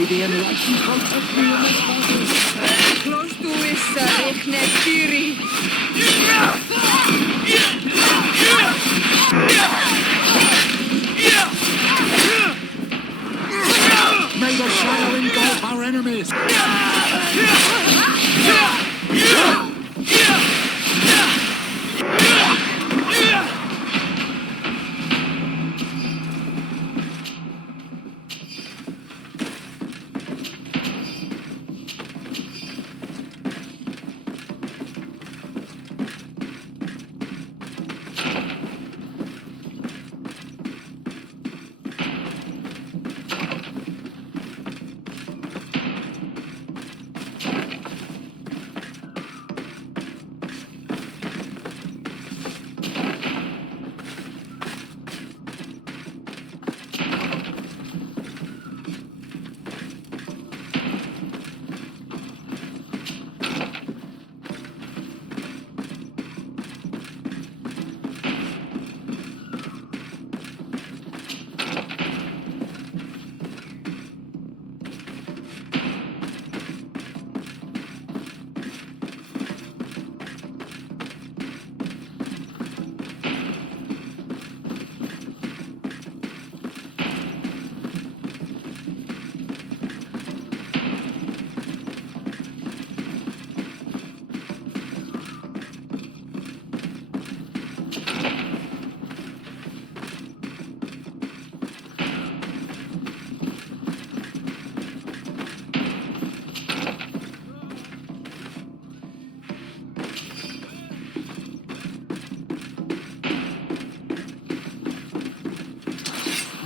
May the enlightened protect me in this battle. Close to Issa, Ichne Tiri. May the shadow engulf our enemies.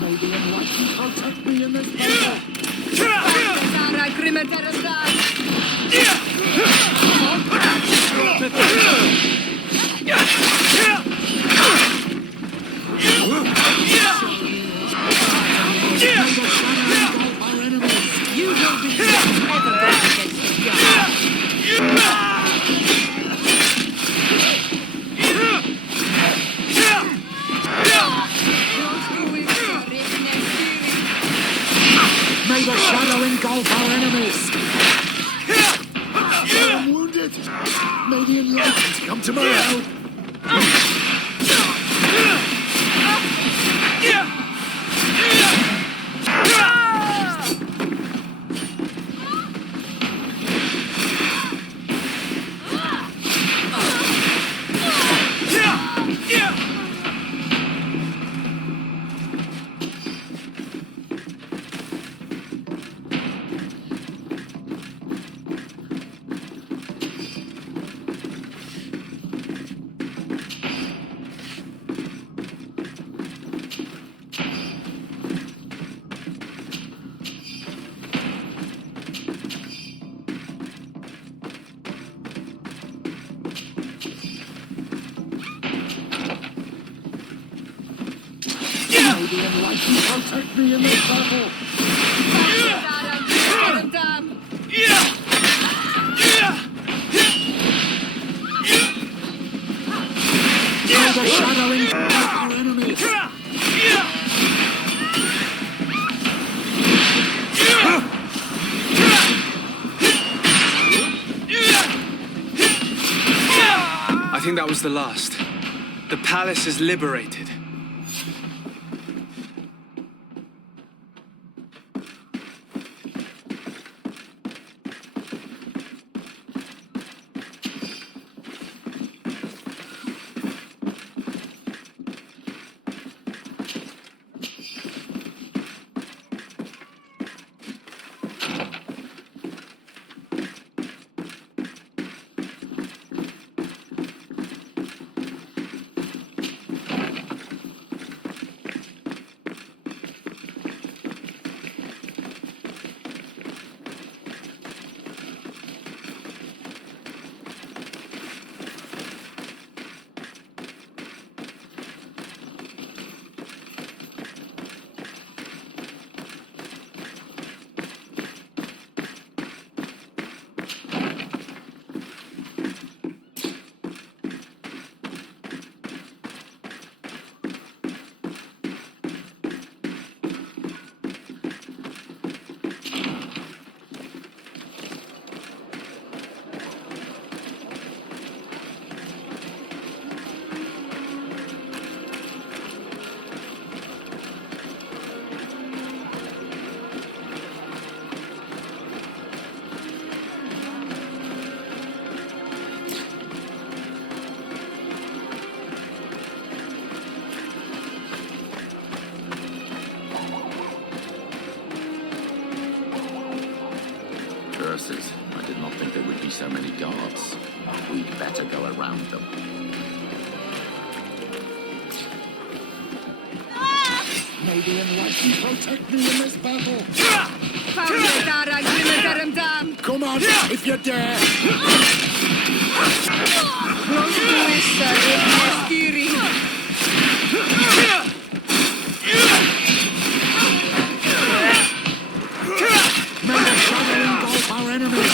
May the enlightened protect me in this battle. Sara Grimeterastar. You will be ever going against the God. May the shadow engulf our enemies. I am wounded. May the enlightened come to my help. May the enlightened protect me in this battle. May the shadow engulf our enemies. I think that was the last. The palace is liberated. We'd better go around them. May the enlightened protect me in this battle. Come on, if you dare. May the shadow engulf our enemies.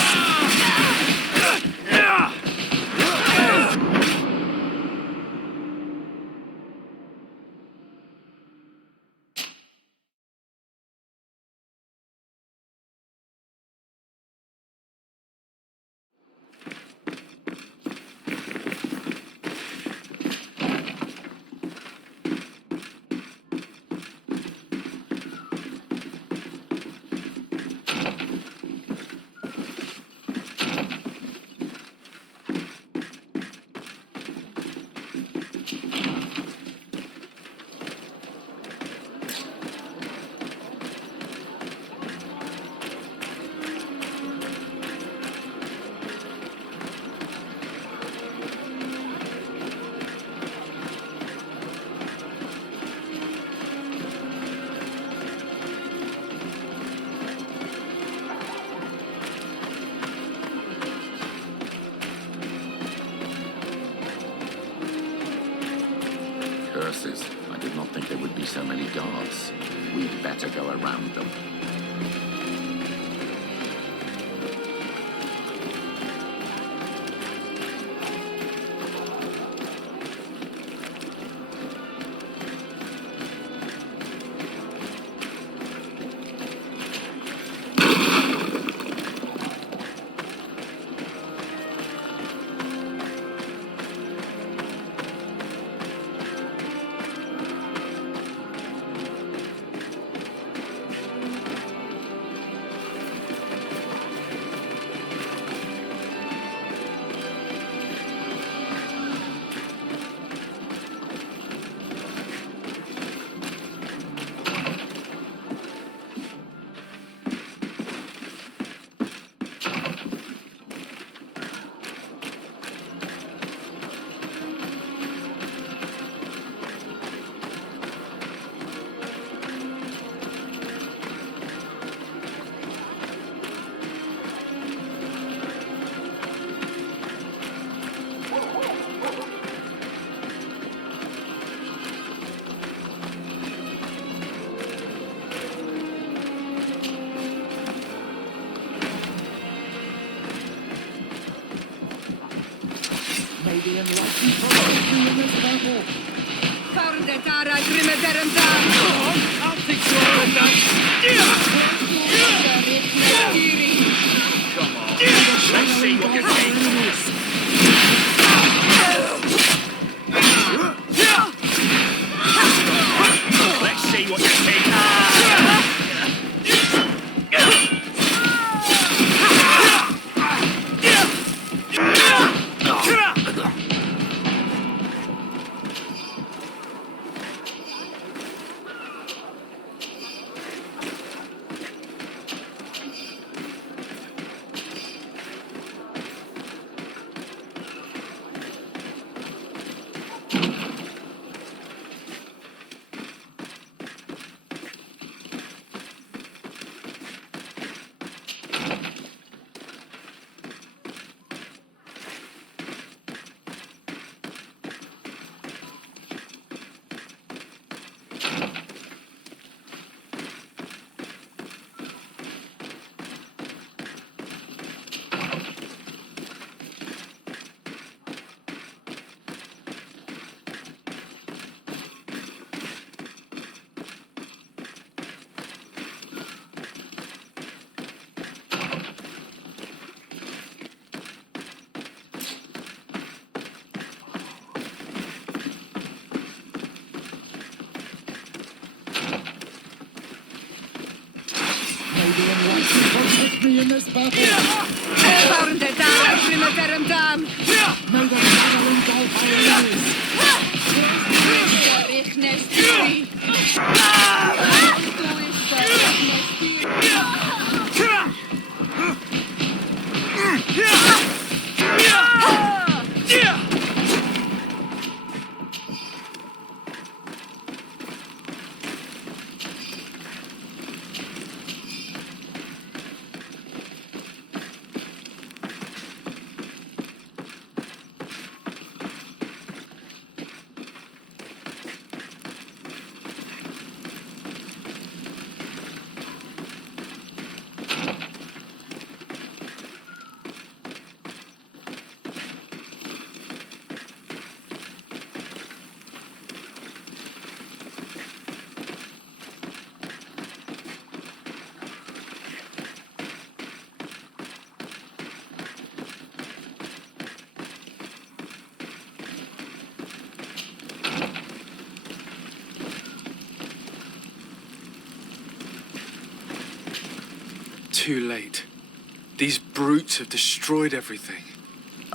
Curses. I did not think there would be so many guards. We'd better go around them. May the enlightened protect me in this battle. I'll take you all of that. Come on. Let's see what you take. Let's see what you take. May the enlightened protect me in this battle. May the shadow engulf our enemies. too late. These brutes have destroyed everything.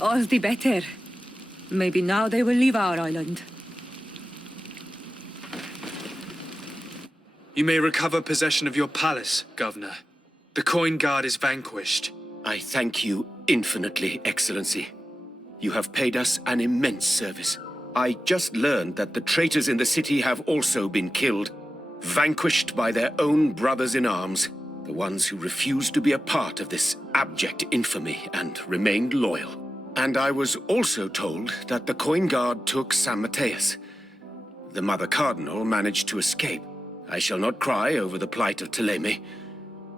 All the better. Maybe now they will leave our island. You may recover possession of your palace, Governor. The coin guard is vanquished. I thank you infinitely, Excellency. You have paid us an immense service. I just learned that the traitors in the city have also been killed, vanquished by their own brothers in arms, the ones who refused to be a part of this abject infamy and remained loyal. And I was also told that the coin guard took San Mateus. The Mother Cardinal managed to escape. I shall not cry over the plight of Thélème,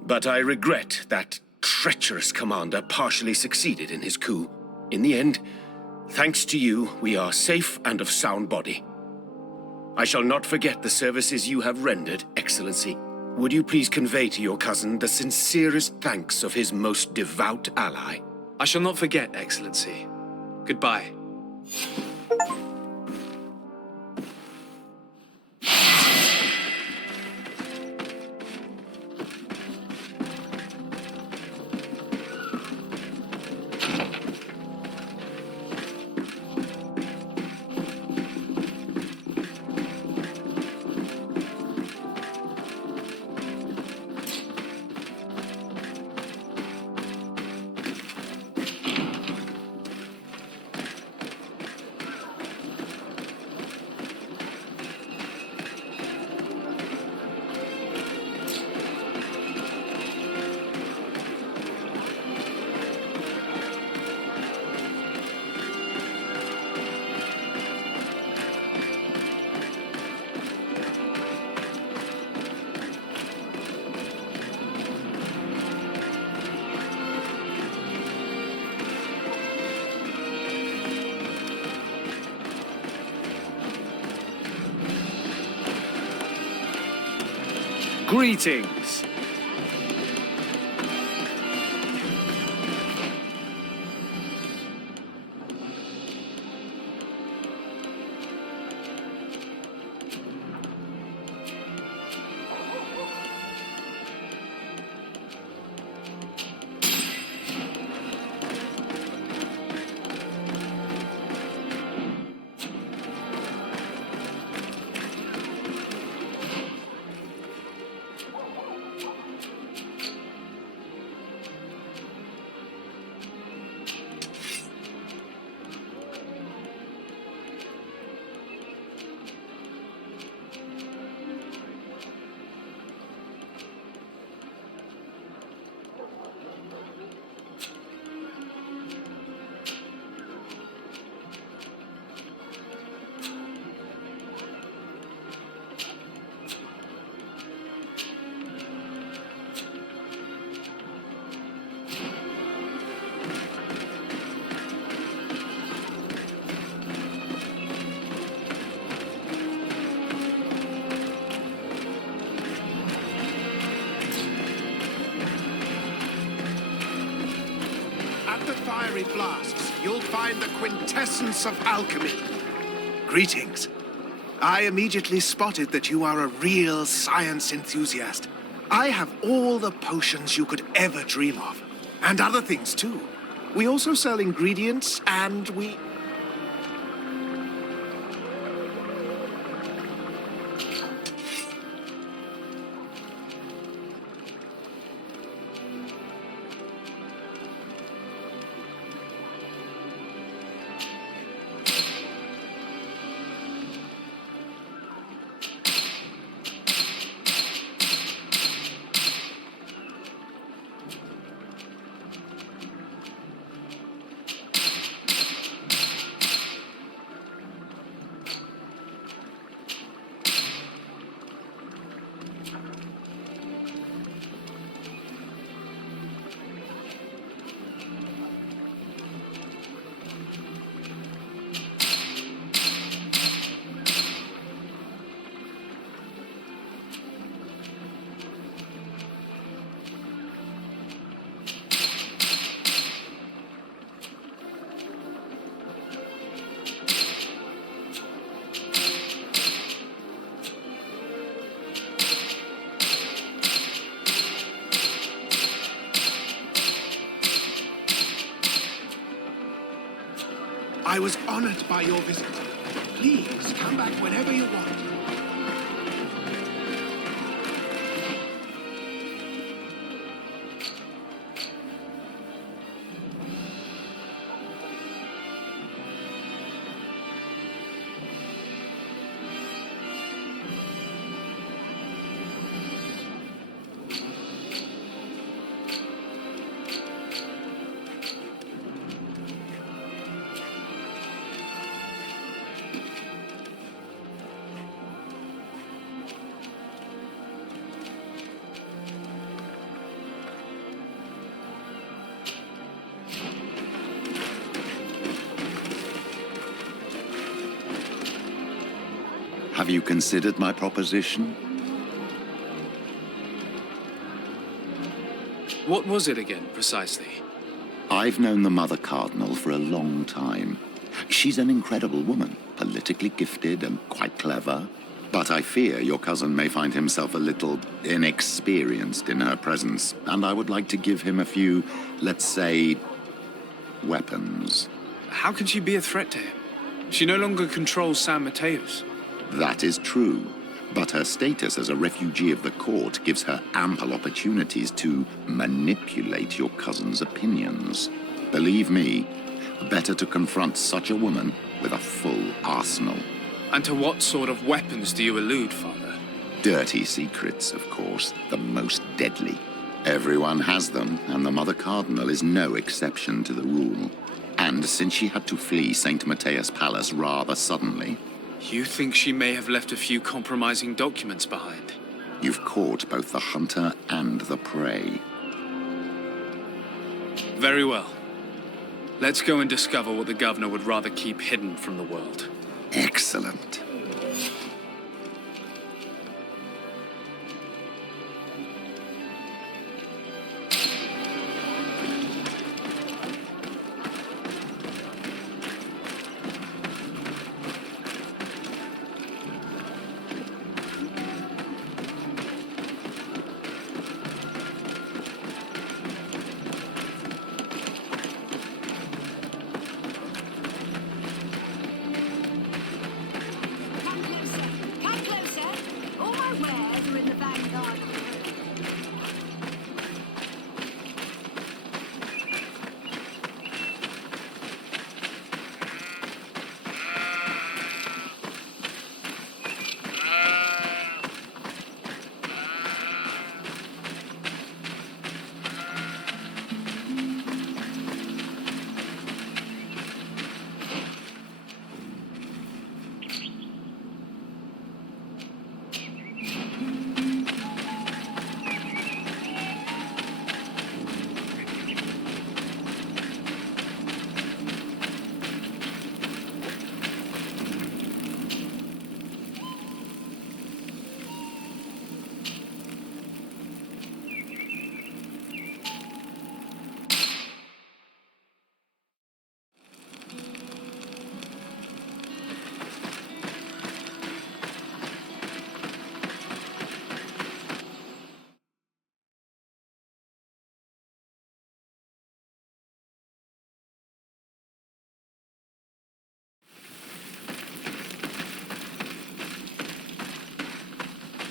but I regret that treacherous commander partially succeeded in his coup. In the end, thanks to you, we are safe and of sound body. I shall not forget the services you have rendered, Excellency. Would you please convey to your cousin the sincerest thanks of his most devout ally? I shall not forget, Excellency. Goodbye. Greetings. At the fiery blasts, you'll find the quintessence of alchemy. Greetings. I immediately spotted that you are a real science enthusiast. I have all the potions you could ever dream of. And other things, too. We also sell ingredients, and we... I was honored by your visit. Please come back whenever you want. Have you considered my proposition? What was it again, precisely? I've known the Mother Cardinal for a long time. She's an incredible woman, politically gifted and quite clever. But I fear your cousin may find himself a little inexperienced in her presence, and I would like to give him a few, let's say, weapons. How can she be a threat to him? She no longer controls San Mateos. That is true, but her status as a refugee of the court gives her ample opportunities to manipulate your cousin's opinions. Believe me, better to confront such a woman with a full arsenal. And to what sort of weapons do you allude, Father? Dirty secrets, of course, the most deadly. Everyone has them, and the Mother Cardinal is no exception to the rule. And since she had to flee St. Mateus Palace rather suddenly, You think she may have left a few compromising documents behind? you've caught both the hunter and the prey. Very well. Let's go and discover what the governor would rather keep hidden from the world. Excellent. Come closer. Come closer. All my wares are in the vanguard.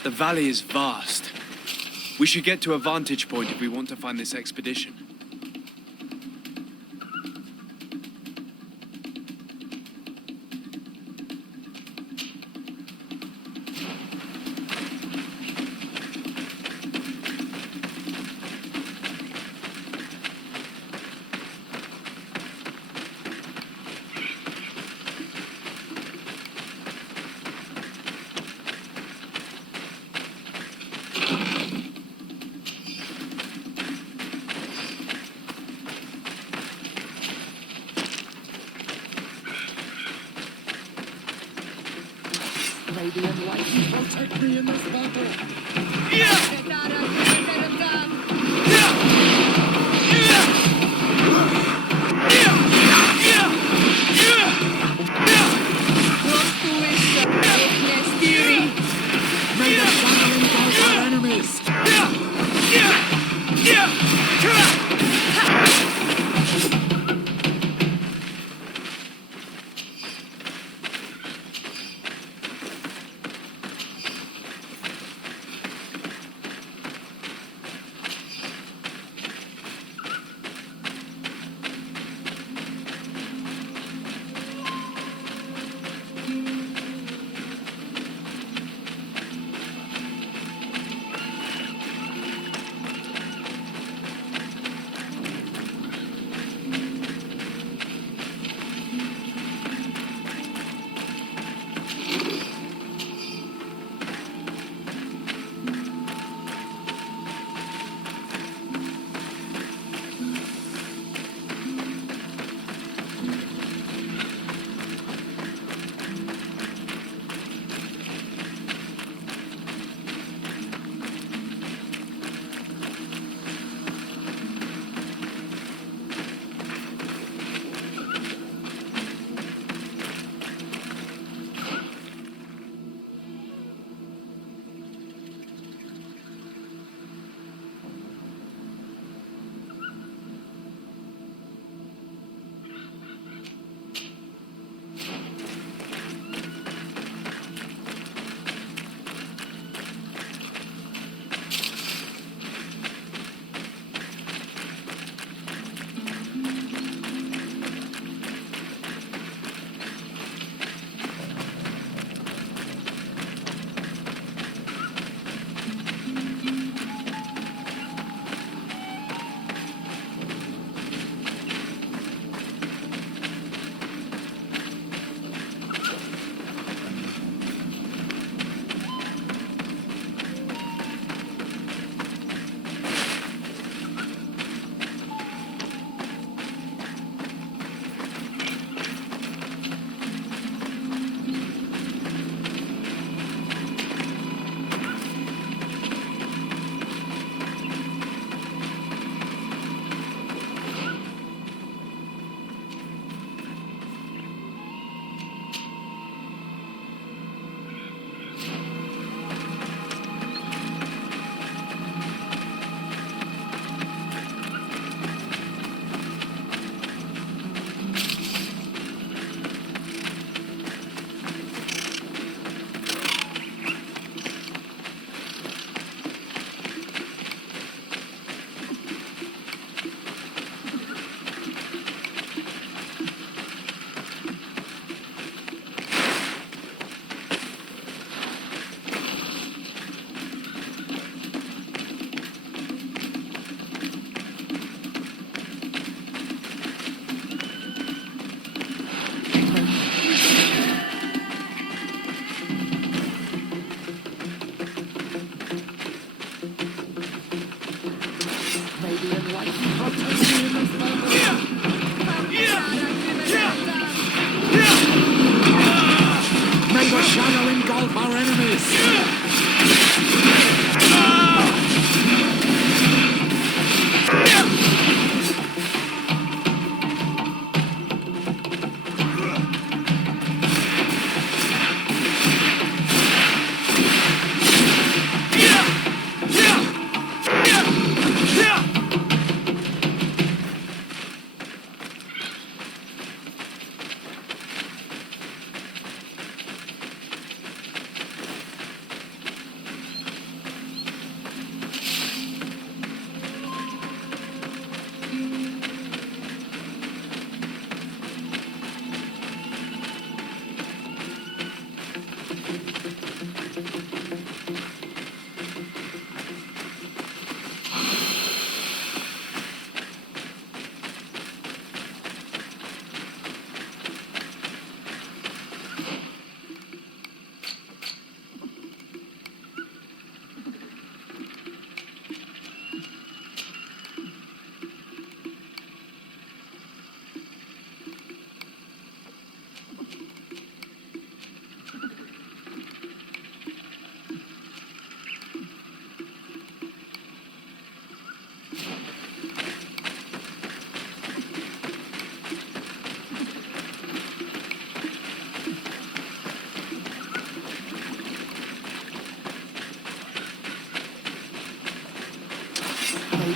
The valley is vast. We should get to a vantage point if we want to find this expedition. Radiant light, protect me in this battle. May the sun engulf our enemies.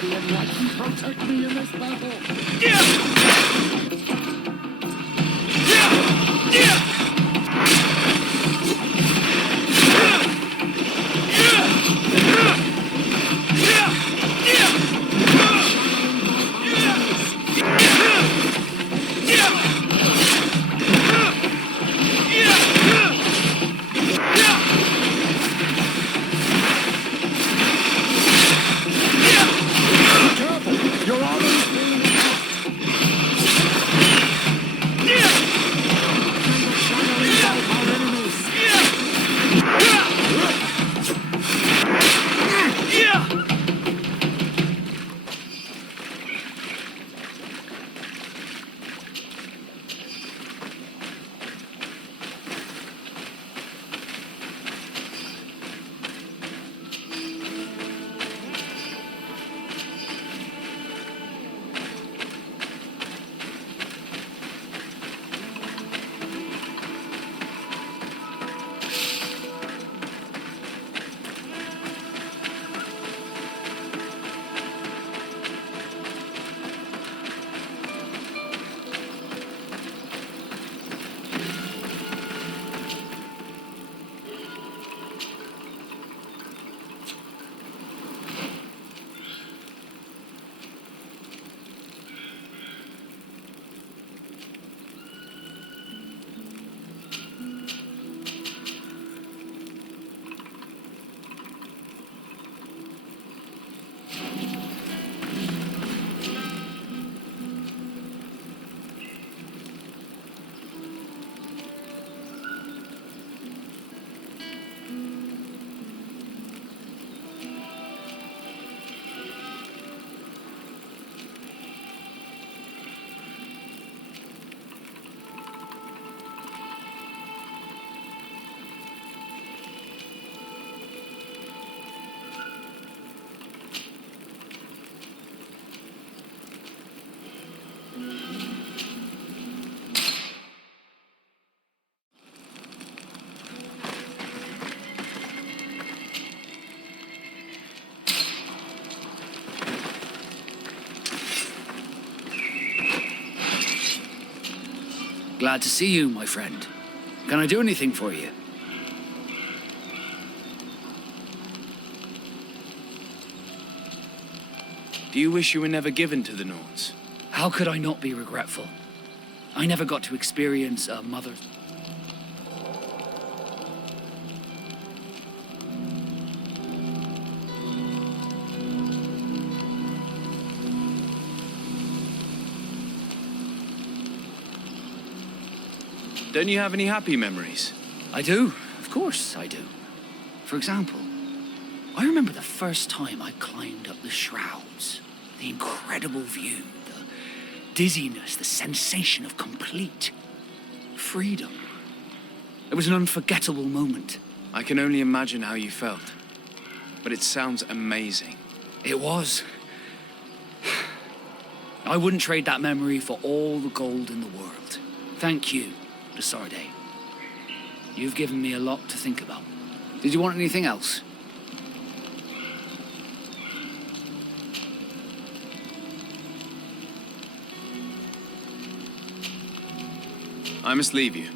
the enlightened protect me in this battle. Glad to see you, my friend. Can I do anything for you? Do you wish you were never given to the Nords? How could I not be regretful? I never got to experience a mother. Don't you have any happy memories? I do, of course I do. For example, I remember the first time I climbed up the shrouds. The incredible view, the dizziness, the sensation of complete freedom. It was an unforgettable moment. I can only imagine how you felt. But it sounds amazing. It was. I wouldn't trade that memory for all the gold in the world. Thank you, Desarde. You've given me a lot to think about. Did you want anything else? I must leave you.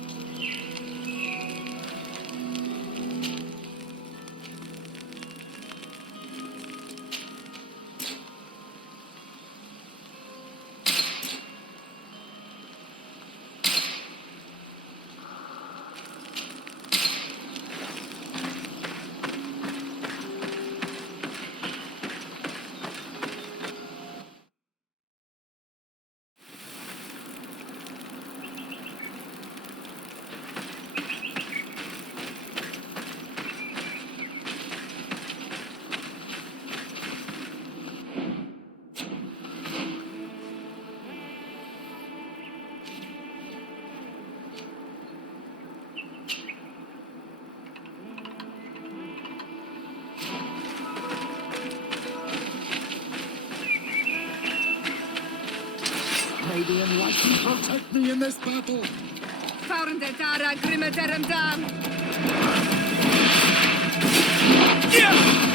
May the enlightened protect me in this battle. Found the Dara Grimadaram Dam. Yeah!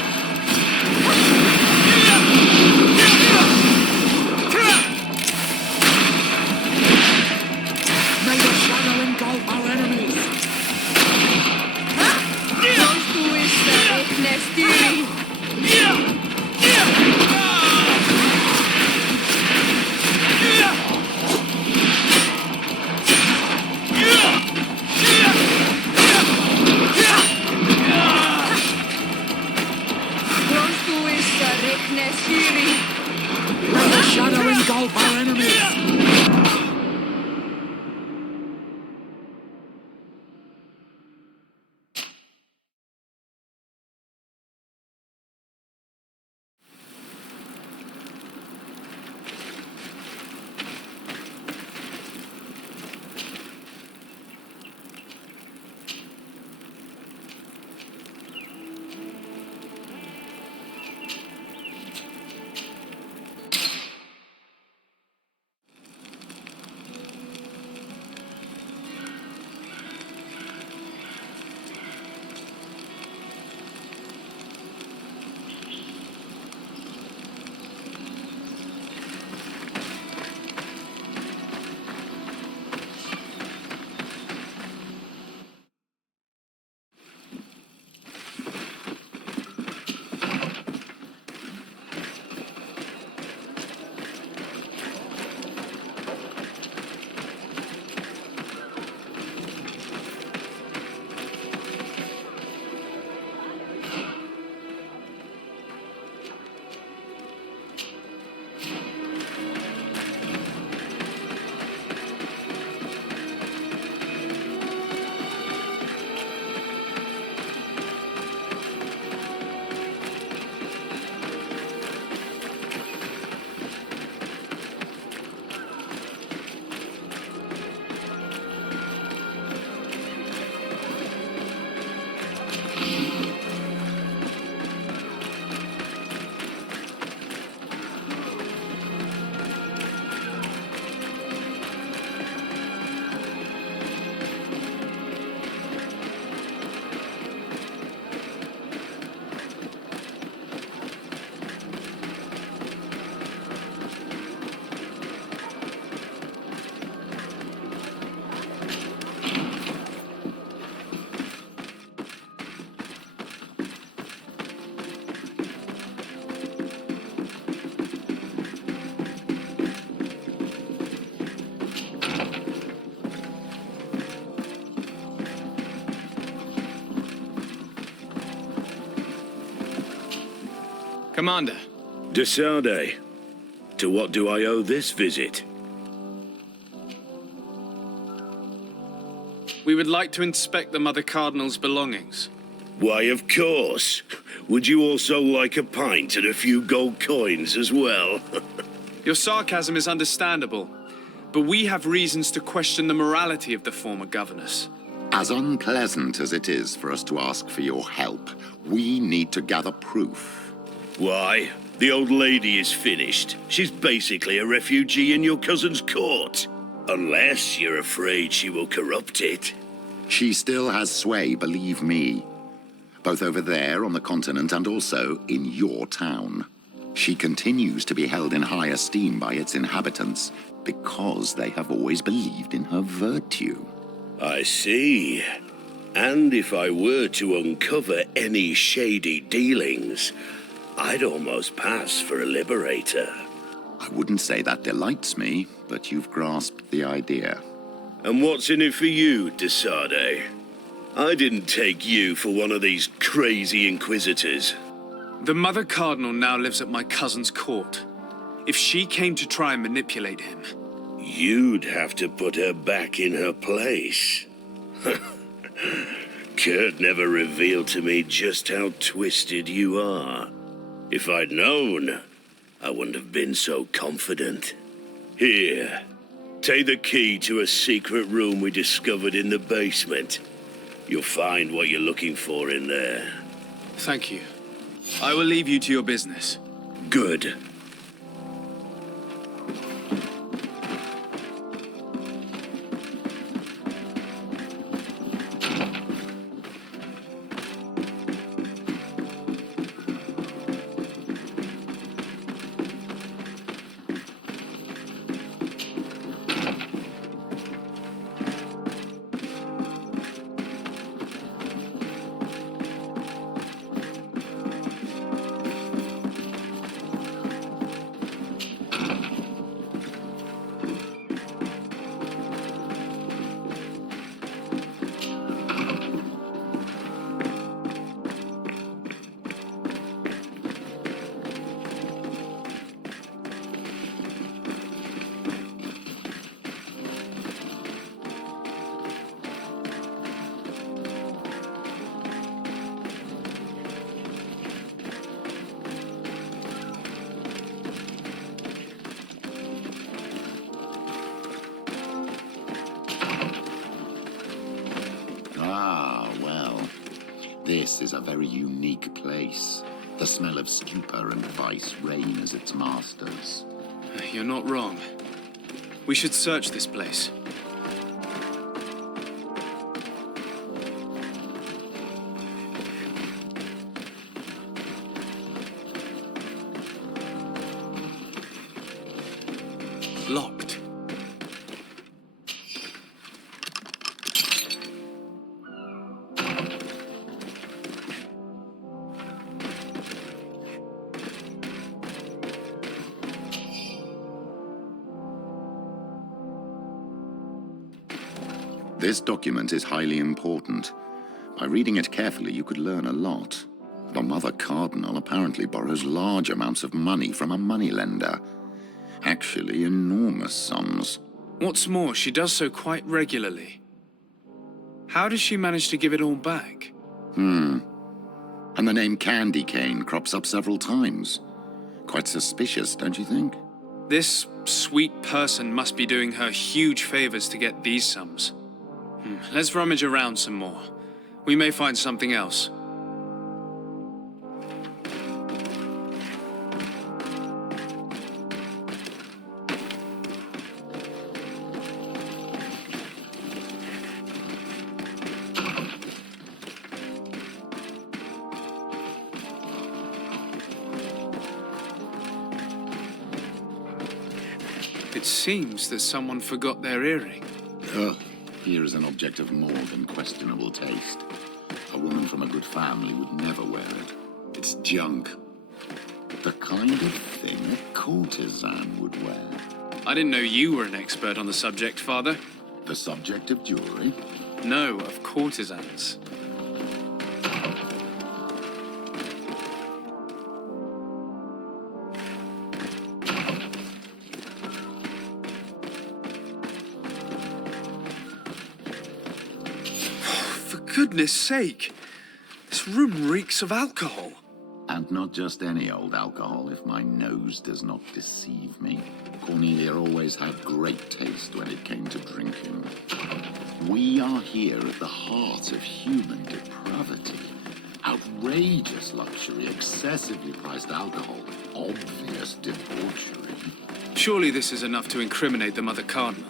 Commander, De Sardet, to what do I owe this visit? we would like to inspect the Mother Cardinal's belongings. Why, of course. Would you also like a pint and a few gold coins as well? Your sarcasm is understandable, but we have reasons to question the morality of the former governess. As unpleasant as it is for us to ask for your help, we need to gather proof. Why? The old lady is finished. She's basically a refugee in your cousin's court. Unless you're afraid she will corrupt it. She still has sway, believe me. Both over there on the continent and also in your town. She continues to be held in high esteem by its inhabitants because they have always believed in her virtue. I see. And if I were to uncover any shady dealings, I'd almost pass for a liberator. I wouldn't say that delights me, but you've grasped the idea. And what's in it for you, De Sardet? I didn't take you for one of these crazy inquisitors. The Mother Cardinal now lives at my cousin's court. If she came to try and manipulate him... You'd have to put her back in her place. Kurt never revealed to me just how twisted you are. If I'd known, I wouldn't have been so confident. Here, take the key to a secret room we discovered in the basement. You'll find what you're looking for in there. Thank you. I will leave you to your business. Good. This is a very unique place. The smell of stupor and vice reign as its masters. You're not wrong. We should search this place. Locked. This document is highly important. By reading it carefully, you could learn a lot. The Mother Cardinal apparently borrows large amounts of money from a moneylender. Actually, enormous sums. What's more, she does so quite regularly. How does she manage to give it all back? And the name Candy Cane crops up several times. Quite suspicious, don't you think? This sweet person must be doing her huge favors to get these sums. Let's rummage around some more. We may find something else. It seems that someone forgot their earring. Here is an object of more than questionable taste. A woman from a good family would never wear it. It's junk. The kind of thing a courtesan would wear. I didn't know you were an expert on the subject, Father. The subject of jewelry? No, of courtesans. goodness sake. This room reeks of alcohol. And not just any old alcohol, if my nose does not deceive me. Cornelia always had great taste when it came to drinking. We are here at the heart of human depravity. Outrageous luxury, excessively priced alcohol, obvious debauchery. Surely this is enough to incriminate the Mother Cardinal.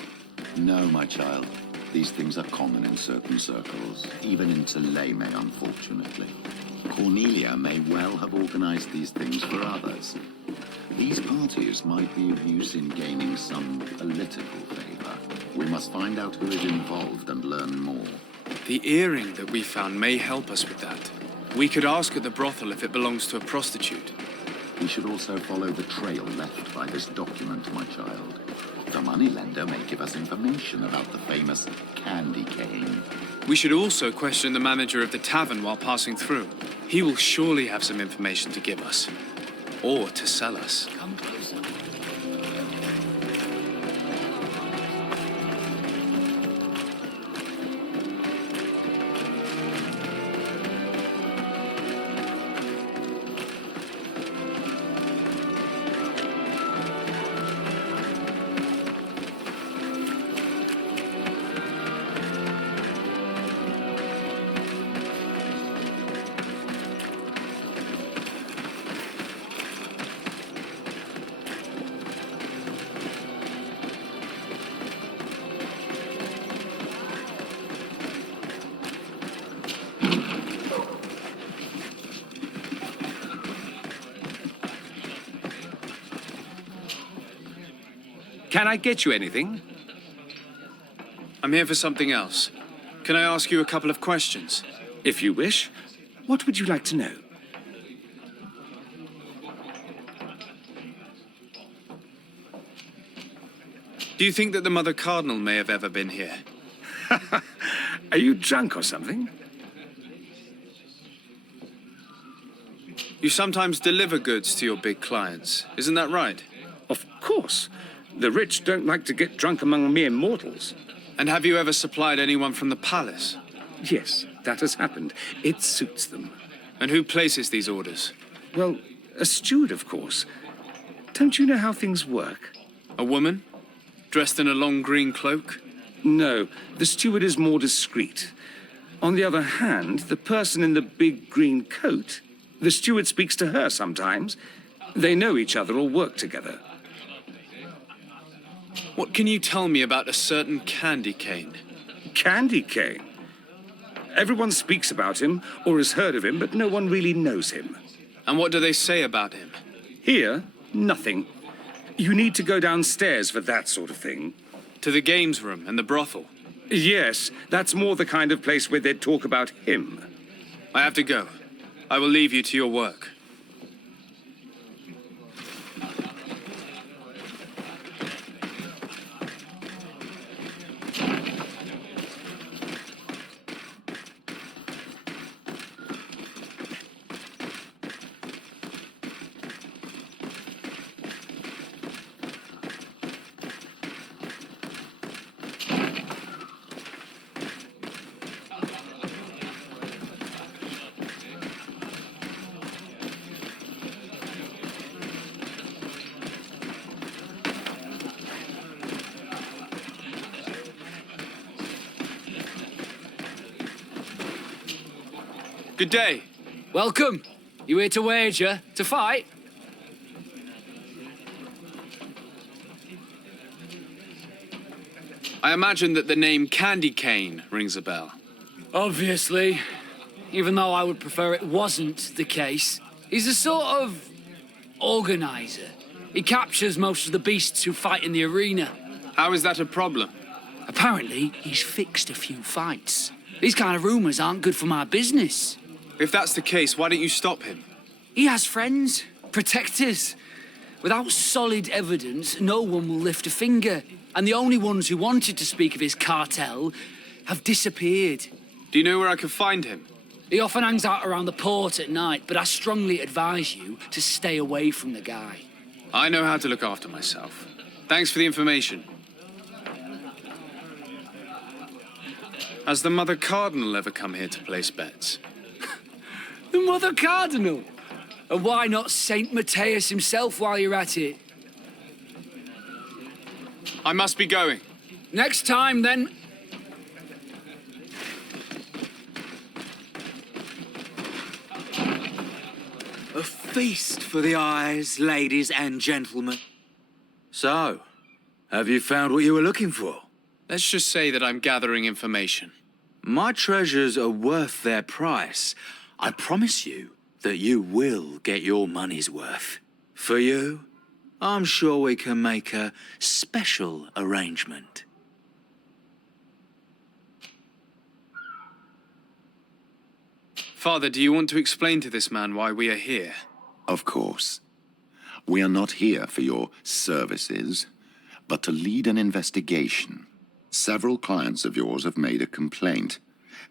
No, my child. These things are common in certain circles, even in Theleme, unfortunately. Cornelia may well have organized these things for others. These parties might be of use in gaining some political favor. We must find out who is involved and learn more. The earring that we found may help us with that. We could ask at the brothel if it belongs to a prostitute. We should also follow the trail left by this document, my child. The moneylender may give us information about the famous candy cane. We should also question the manager of the tavern while passing through. He will surely have some information to give us. Or to sell us. Come closer. Can I get you anything? I'm here for something else. Can I ask you a couple of questions? If you wish. What would you like to know? Do you think that the Mother Cardinal may have ever been here? Are you drunk or something? You sometimes deliver goods to your big clients, isn't that right? Of course. The rich don't like to get drunk among mere mortals. And have you ever supplied anyone from the palace? Yes, that has happened. It suits them. And who places these orders? Well, a steward, of course. Don't you know how things work? A woman? Dressed in a long green cloak? No, the steward is more discreet. On the other hand, the person in the big green coat, the steward speaks to her sometimes. They know each other or work together. What can you tell me about a certain candy cane? Candy cane? Everyone speaks about him or has heard of him, but no one really knows him. And what do they say about him? Here, nothing. You need to go downstairs for that sort of thing. To the games room and the brothel? Yes, that's more the kind of place where they'd talk about him. I have to go. I will leave you to your work. Good day. Welcome. You here to wager? To fight? I imagine that the name Candy Cane rings a bell. Obviously. Even though I would prefer it wasn't the case. He's a sort of organizer. He captures most of the beasts who fight in the arena. How is that a problem? Apparently, he's fixed a few fights. These kind of rumors aren't good for my business. If that's the case, why don't you stop him? He has friends, protectors. Without solid evidence, no one will lift a finger. And the only ones who wanted to speak of his cartel have disappeared. Do you know where I can find him? He often hangs out around the port at night, but I strongly advise you to stay away from the guy. I know how to look after myself. Thanks for the information. Has the Mother Cardinal ever come here to place bets? The Mother Cardinal? And why not Saint Matthias himself while you're at it? I must be going. Next time, then. A feast for the eyes, ladies and gentlemen. So, have you found what you were looking for? Let's just say that I'm gathering information. My treasures are worth their price. I promise you that you will get your money's worth. For you, I'm sure we can make a special arrangement. Father, do you want to explain to this man why we are here? Of course. We are not here for your services, but to lead an investigation. Several clients of yours have made a complaint.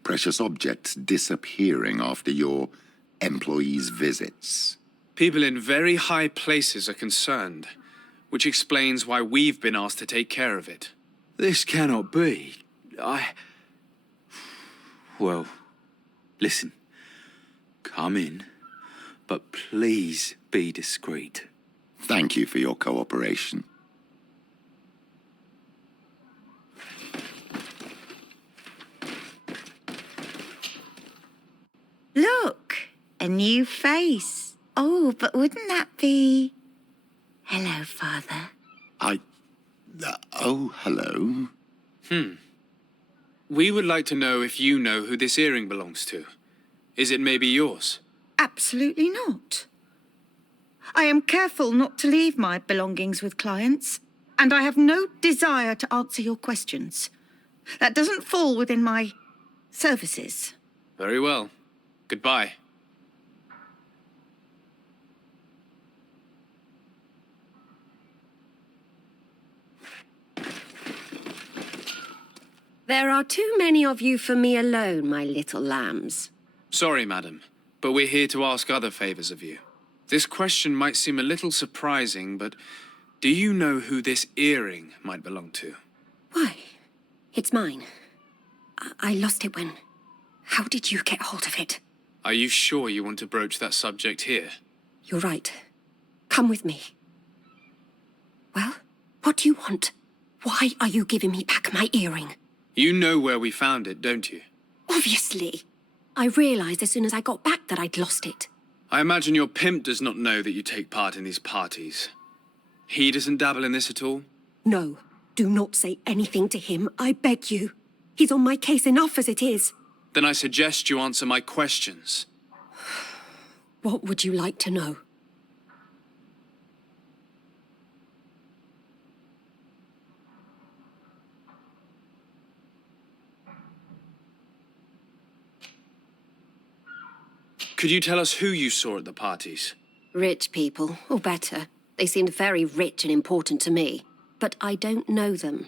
Precious objects disappearing after your employees' visits. People in very high places are concerned, which explains why we've been asked to take care of it. This cannot be. Well, listen. Come in, but please be discreet. Thank you for your cooperation. Look, a new face. Oh, but wouldn't that be... Hello, Father. Oh, hello. We would like to know if you know who this earring belongs to. Is it maybe yours? Absolutely not. I am careful not to leave my belongings with clients, and I have no desire to answer your questions. That doesn't fall within my services. Very well. Goodbye. There are too many of you for me alone, my little lambs. Sorry, madam, but we're here to ask other favors of you. This question might seem a little surprising, but do you know who this earring might belong to? Why? It's mine. I lost it when... How did you get hold of it? Are you sure you want to broach that subject here? You're right. Come with me. Well, what do you want? Why are you giving me back my earring? You know where we found it, don't you? Obviously. I realized as soon as I got back that I'd lost it. I imagine your pimp does not know that you take part in these parties. He doesn't dabble in this at all? No. Do not say anything to him, I beg you. He's on my case enough as it is. Then I suggest you answer my questions. What would you like to know? Could you tell us who you saw at the parties? Rich people, or better. They seemed very rich and important to me, but I don't know them.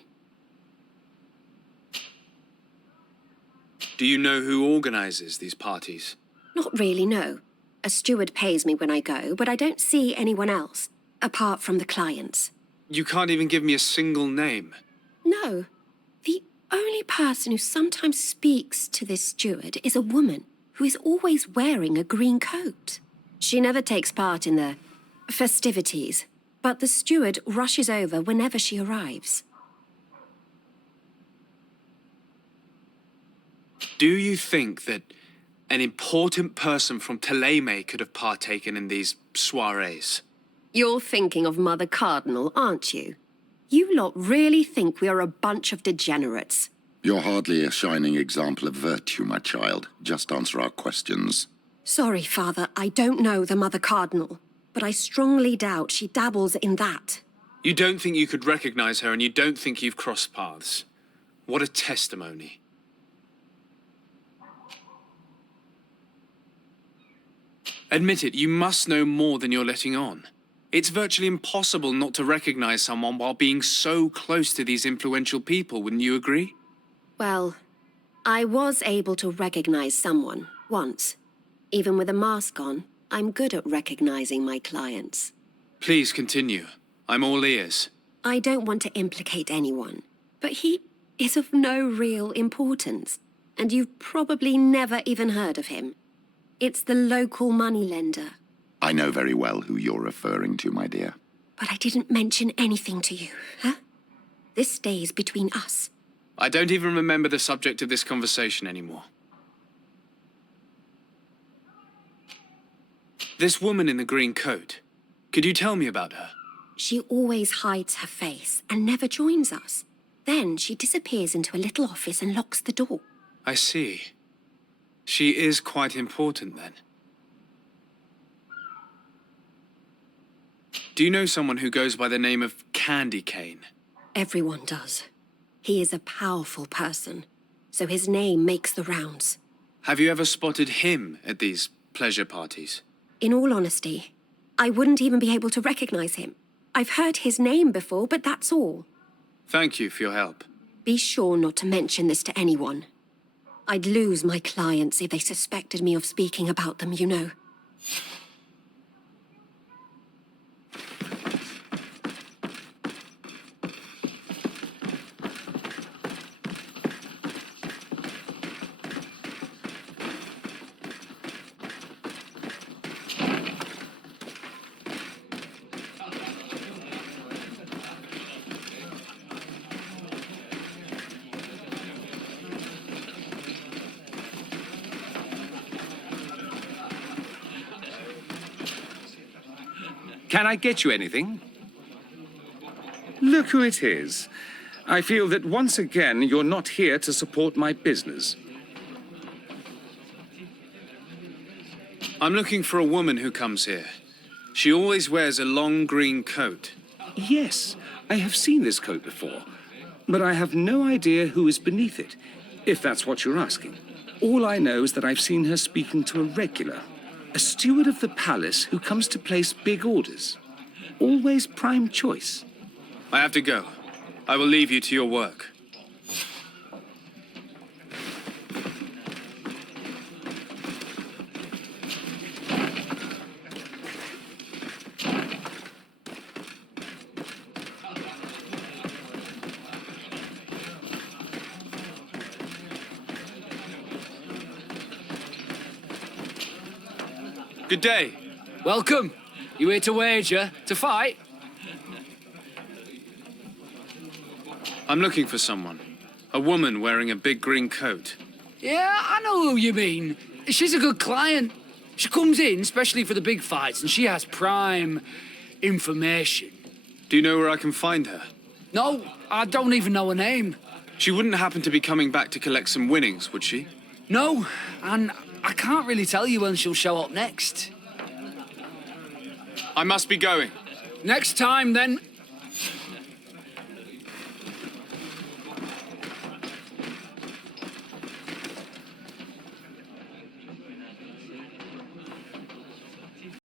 Do you know who organizes these parties? Not really, no. A steward pays me when I go, but I don't see anyone else, apart from the clients. You can't even give me a single name. No. The only person who sometimes speaks to this steward is a woman who is always wearing a green coat. She never takes part in the festivities, but the steward rushes over whenever she arrives. Do you think that an important person from Teleme could have partaken in these soirees? You're thinking of Mother Cardinal, aren't you? You lot really think we are a bunch of degenerates. You're hardly a shining example of virtue, my child. Just answer our questions. Sorry, Father, I don't know the Mother Cardinal, but I strongly doubt she dabbles in that. You don't think you could recognize her, and you don't think you've crossed paths. What a testimony. Admit it, you must know more than you're letting on. It's virtually impossible not to recognize someone while being so close to these influential people, wouldn't you agree? Well, I was able to recognize someone, once. Even with a mask on, I'm good at recognizing my clients. Please continue. I'm all ears. I don't want to implicate anyone, but he is of no real importance, and you've probably never even heard of him. It's the local moneylender. I know very well who you're referring to, my dear. But I didn't mention anything to you, huh? This stays between us. I don't even remember the subject of this conversation anymore. This woman in the green coat, could you tell me about her? She always hides her face and never joins us. Then she disappears into a little office and locks the door. I see. She is quite important, then. Do you know someone who goes by the name of Candy Cane? Everyone does. He is a powerful person, so his name makes the rounds. Have you ever spotted him at these pleasure parties? In all honesty, I wouldn't even be able to recognize him. I've heard his name before, but that's all. Thank you for your help. Be sure not to mention this to anyone. I'd lose my clients if they suspected me of speaking about them, you know. Can I get you anything? Look who it is. I feel that once again you're not here to support my business. I'm looking for a woman who comes here. She always wears a long green coat. Yes, I have seen this coat before, but I have no idea who is beneath it, if that's what you're asking. All I know is that I've seen her speaking to a regular, a steward of the palace who comes to place big orders. Always prime choice. I have to go. I will leave you to your work. Good day. Welcome. You here to wager? To fight? I'm looking for someone. A woman wearing a big green coat. Yeah, I know who you mean. She's a good client. She comes in, especially for the big fights, and she has prime information. Do you know where I can find her? No, I don't even know her name. She wouldn't happen to be coming back to collect some winnings, would she? No, and I can't really tell you when she'll show up next. I must be going. Next time, then.